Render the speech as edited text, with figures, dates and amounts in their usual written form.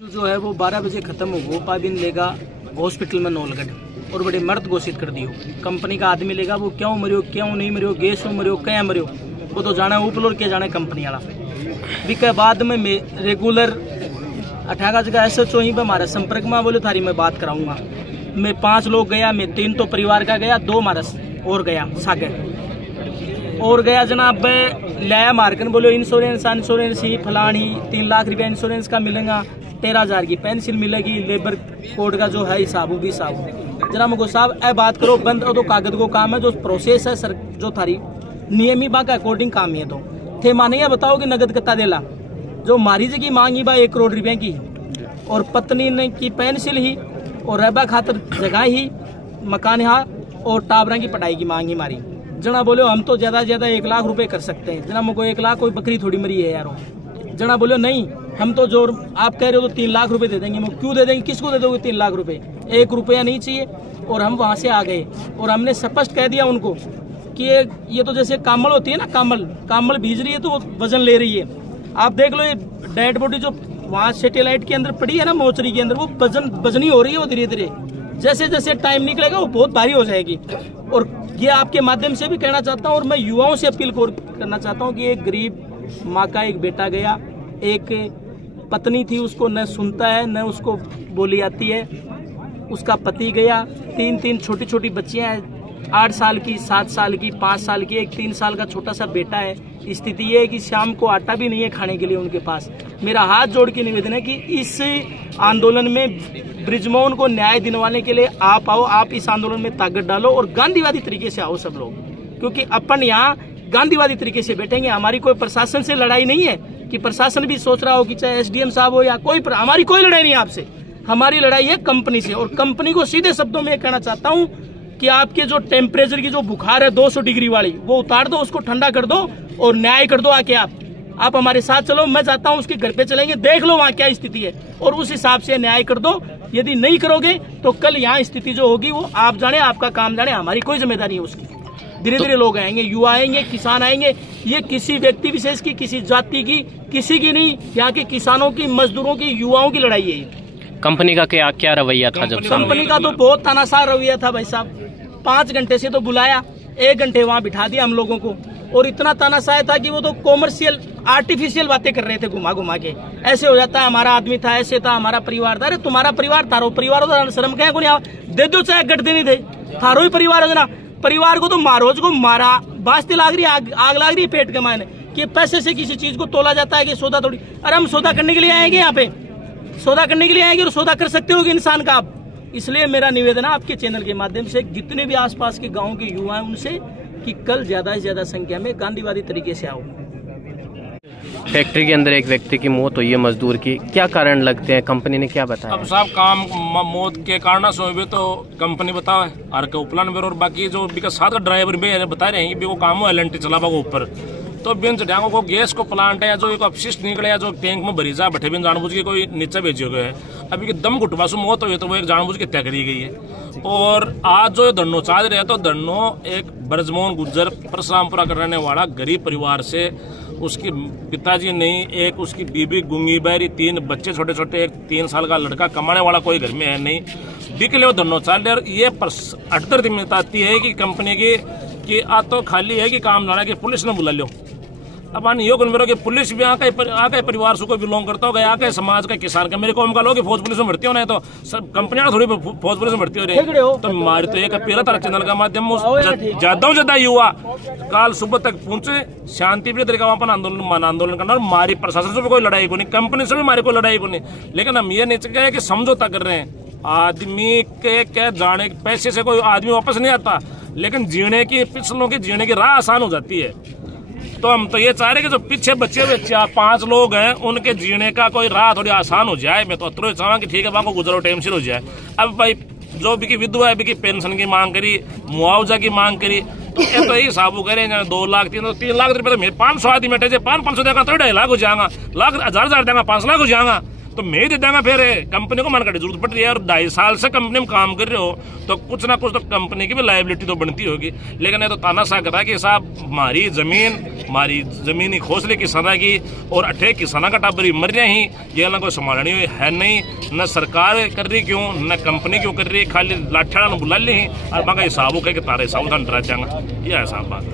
जो है वो 12 बजे खत्म हो, वो पाबिन लेगा हॉस्पिटल में नौलगढ़ और बड़े मर्द घोषित कर दियो। कंपनी का आदमी लेगा, वो क्यों मरियो क्यों नहीं मरियो, गैस में मरियो क्या मरियो, वो तो जाना ऊपर के जाने कंपनी वाला। बिके बाद में रेगुलर 18 जगह SHO ही पे हमारे संपर्क में बोले थारी मैं बात कराऊंगा। मैं 5 लोग गया, मैं 3 तो परिवार का गया, 2 मारस और गया सागर और गया जनाब लाया मार्कन बोलो इंश्योरेंस ही फलानी 3 लाख रुपया इंश्योरेंस का मिलेगा, 13,000 की पेंसिल मिलेगी, लेबर कोड का जो है हिसाब भी साहब जरा मुझको साहब ए बात करो बंद तो कागज को काम है, जो प्रोसेस है सर जो थारी नियमी बा के अकॉर्डिंग काम है तो थे मानिए बताओ कि नगद कितना देला। जो मारीज की मांगी बा 1 करोड़ रुपए की और पत्नी ने की पेंसिल ही और रहबा खातर जगह ही मकान यहाँ और टाबरा की पढ़ाई की मांगी मारी। जना बोलो हम तो ज्यादा से ज्यादा 1 लाख रुपए कर सकते हैं। जना मुझको 1 लाख कोई बकरी थोड़ी मरी है यारो। जना बोलो नहीं हम तो जो आप कह रहे हो तो 3 लाख रुपए दे देंगे। क्यों दे देंगे, किसको दे दोगे 3 लाख रुपए, 1 रुपया नहीं चाहिए। और हम वहां से आ गए और हमने स्पष्ट कह दिया उनको कि ये तो जैसे कामल होती है ना, कामल भीज रही है तो वो वजन ले रही है। आप देख लो ये डेड बॉडी जो वहाँ सैटेलाइट के अंदर पड़ी है ना, मोचरी के अंदर, वो वजनी हो रही है, वो धीरे धीरे जैसे जैसे टाइम निकलेगा वो बहुत भारी हो जाएगी। और ये आपके माध्यम से भी कहना चाहता हूँ और मैं युवाओं से अपील करना चाहता हूँ कि एक गरीब माँ का एक बेटा गया, एक पत्नी थी उसको न सुनता है न उसको बोली आती है, उसका पति गया, 3 छोटी छोटी बच्चियां हैं, 8 साल की, 7 साल की, 5 साल की, एक 3 साल का छोटा सा बेटा है। स्थिति ये है कि शाम को आटा भी नहीं है खाने के लिए उनके पास। मेरा हाथ जोड़ के निवेदन है कि इस आंदोलन में ब्रिजमोहन को न्याय दिलवाने के लिए आप आओ, आप इस आंदोलन में ताकत डालो और गांधीवादी तरीके से आओ सब लोग, क्योंकि अपन यहाँ गांधीवादी तरीके से बैठेंगे। हमारी कोई प्रशासन से लड़ाई नहीं है कि प्रशासन भी सोच रहा हो कि चाहे SDM साहब हो या कोई, हमारी कोई लड़ाई नहीं है आपसे। हमारी लड़ाई है कंपनी से। और कंपनी को सीधे शब्दों में कहना चाहता हूं कि आपके जो टेम्परेचर की जो बुखार है 200 डिग्री वाली, वो उतार दो, उसको ठंडा कर दो और न्याय कर दो। आके आप हमारे साथ चलो, मैं चाहता हूं उसके घर पे चलेंगे, देख लो वहां क्या स्थिति है और उस हिसाब से न्याय कर दो। यदि नहीं करोगे तो कल यहाँ स्थिति जो होगी वो आप जाने, आपका काम जाने, हमारी कोई जिम्मेदारी है उसकी। धीरे धीरे लोग आएंगे, युवा आएंगे, किसान आएंगे। ये किसी व्यक्ति विशेष की, किसी जाति की, किसी की नहीं, यहाँ के किसानों की, मजदूरों की, युवाओं की लड़ाई है। कंपनी का क्या रवैया था जब? कंपनी का तो बहुत तानाशाह रवैया था भाई साहब। 5 घंटे से तो बुलाया, 1 घंटे वहाँ बिठा दिया हम लोगों को और इतना तानाशाह था कि वो तो कॉमर्शियल आर्टिफिशियल बातें कर रहे थे घुमा घुमा के। ऐसे हो जाता है हमारा आदमी था, ऐसे था, हमारा परिवार था। अरे तुम्हारा परिवार थारो परिवार हो, शर्म क्या है, दे दो चाहे गट देनी थे, थारो ही परिवार हो ना। परिवार को तो मारो, को मारा, बास्ती लाग रही, आग लाग रही है पेट के मायने कि पैसे से किसी चीज को तोला जाता है कि सौदा थोड़ी। अरे हम सौदा करने के लिए आएंगे, यहाँ पे सौदा करने के लिए आएंगे और सौदा कर सकते हो इंसान का आप। इसलिए मेरा निवेदन है आपके चैनल के माध्यम से जितने भी आसपास के गांव के युवा हैं उनसे कि कल ज्यादा से ज्यादा संख्या में गांधीवादी तरीके से आओ। फैक्ट्री के अंदर एक व्यक्ति की मौत हुई है, मजदूर की, क्या कारण लगते हैं, कंपनी ने क्या बताया? अब साहब काम मौत के कारण से तो कंपनी बताओ और के उपलान और बाकी जो साथ का ड्राइवर भी बता रहे हैं कि वो काम है LNT चला ऊपर तो बिन चढ़ाओ को गैस को प्लांट है जो एक अपशिष्ट निकले जो टैंक में भरी जा बैठे बिन जानबूझ के कोई नीचे भेजे गए है। अभी दम घुटवासु मौत हुई तो वो एक जानबूझ के हत्या करी गई है। और आज जो धरनो चाह रहे तो धरनो एक ब्रजमोहन गुज्जर परशुरामपुरा का रहने वाला गरीब परिवार से, उसकी पिताजी नहीं, एक उसकी बीबी गुंगी बहरी, 3 बच्चे छोटे छोटे, एक 3 साल का लड़का, कमाने वाला कोई घर में है नहीं, बिकले वो धरनो चाह रहे। और ये 78 दिन बताती है कि कंपनी की कि आ तो खाली है कि काम जाना कि पुलिस ने बुला लो। अब यो मेरे कि पुलिस भी आके परिवार से कोई बिलोंग करता होगा, आके समाज का, किसान का, मेरे कौम का लोग फौज पुलिस में भर्ती होना है तो सब कंपनियां थोड़ी फौज पुलिस में भर्ती हो रही है। तो हमारी तो एक अपील है चैनल का माध्यम ज्यादा से ज्यादा युवा कल सुबह तक पहुंचे, शांति प्रिय तरीका अपन आंदोलन करना। और हमारी प्रशासन से भी कोई लड़ाई को नहीं, कंपनी से भी हमारी कोई लड़ाई को नहीं, लेकिन हम ये नहीं चाहते कि समझौता कर रहे हैं। आदमी के क्या जाने पैसे से कोई आदमी वापस नहीं आता, लेकिन जीने की, पिछलों की जीने की राह आसान हो जाती है। तो हम तो ये चाह रहे कि जो पीछे बच्चे हुए 4-5 लोग हैं उनके जीने का कोई राह थोड़ी आसान हो जाए। मैं तो अतरो चाहूंगा कि ठीक है वहां को गुजरो टाइम से हो जाए। अब भाई जो भी की विधवा है, पेंशन की मांग करी, मुआवजा की मांग करी, तो ये तो यही साबू करे 2 लाख 3 लाख रुपए तो 500 आदमी बैठे 500 देगा तो 2.5 लाख हो जाएगा, लाख 1000 देगा 5 लाख हो जाएगा। तो मैं ही दे देंगे। फिर कंपनी को मानने की जरूरत पड़ रही है, और 2.5 साल से कंपनी में काम कर रहे हो तो कुछ ना कुछ तो कंपनी की भी लायबिलिटी तो बनती होगी। लेकिन ये तो तानाशाह कर रहा है कि साहब हमारी जमीन ही खोसले किसाना की, और 8 किसाना का टाबर मर रहे ही, ये ना कोई संभालनी है नहीं, न सरकार कर रही क्यों, न कंपनी क्यों कर रही है, खाली लाठियाड़ा बुला ली और बाकी हिसाब हो कि तारे हिसाब डरा जाएंगे। यह है साहब बात।